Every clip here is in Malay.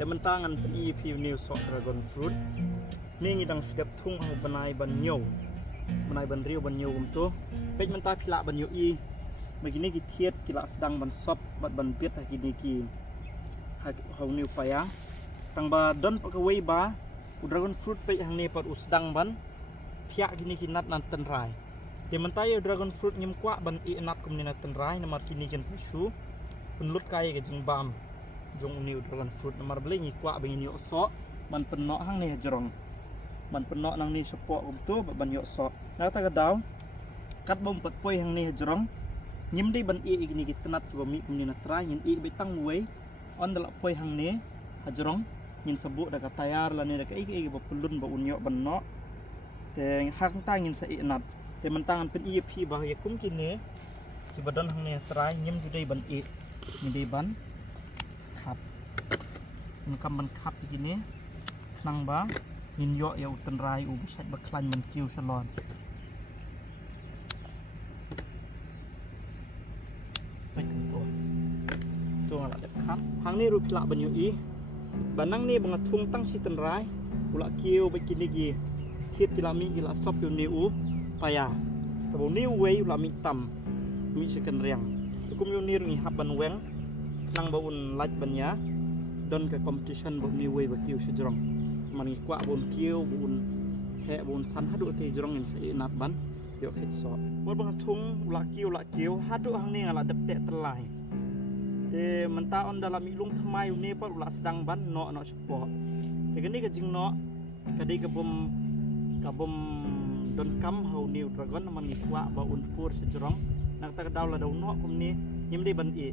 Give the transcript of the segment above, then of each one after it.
Tementangan PEP new sok dragon fruit. Ni ngidang sedap tung au banai ban nyo. Banai ban riu ban nyo tu. Pej mentah pila ban nyo i. Begini ki thiet kila sedang ban sop bat ban piet kini ki. Hau new payang. Tang ba don pakawai ba dragon fruit pej hang ni pat usdang ban. Pia kini ki nat nan ten rai. Tementah yo dragon fruit nyem kwa ban i nat kum ni nat ten rai namar kini ken sa shu. Penlut kaya ke jeng bam. Jong new dragon fruit namar beli ni kwa bengin yok sok ban penok hang ni jerong ban penok nang ni sepok tu ban yok sok na ta gadau kat bom pat poi hang ni jerong nyim dei ban i ni ki tenat ko mi kum ni na trai nyin i betang wei on dala poi hang ni jerong nyin sebuk da katayar la ni da kai ba pelun ba un yok ban nok te hang ta nyin sa i nat te mentangan pen i phi ba ya kum kini ki badon hang ni trai nyim ju dei ban i ni dei banขับมันกำมันขับอีกนี้นั่งบ้ายินเยาะอยู่ตันไรอุบชัดบักคลันมันกิ้วฉลอนไปกันตัวอะไรเด็กครับทางนี้รูปหลักบันอยู่อีบันนั่งนี่บังทุ่งตั้งสิตันไรอุละกิ้วไปกินนี่กี่เทียดจิลามีกิลาซอบอยู่นิ้วปายาแต่บนนิ้วเวอุละมีต่ำมีสกันเรียงแต่กุมอยู่นี่รุ่งหับบันแหวงnang baun like banyak don ke competition baun ni way bakiu sejrong mani kwa baun kiu baun he baun san hadu te jrong in sei nat ban yo khit so bot bang thung la kiu hadu hang ni ngala dep te telai te menta on dalam ilung thamai ni par ula sedang ban no sepo te gani ke jing no kadai ke bom don kam hau new dragon mani kwa baun pur sejrong nak ta daw la daw no kum ni nyim dei ban i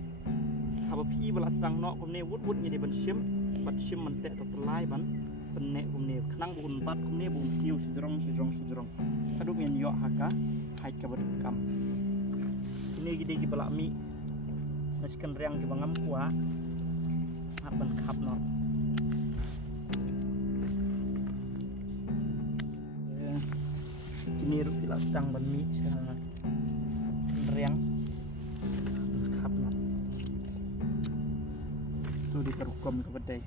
Haba pi bala sedang nok kum ni wut ni di ban sim bat sim man te terlai ban penek kum ni kenang bun bat kum ni bun kiu sejrong adu mien yo haka hai ka ber kam ini gide gi bala mi maskan riang gi bangam kwa ban khap no kini ru pila sedang ban mi riang di terukom ke bedai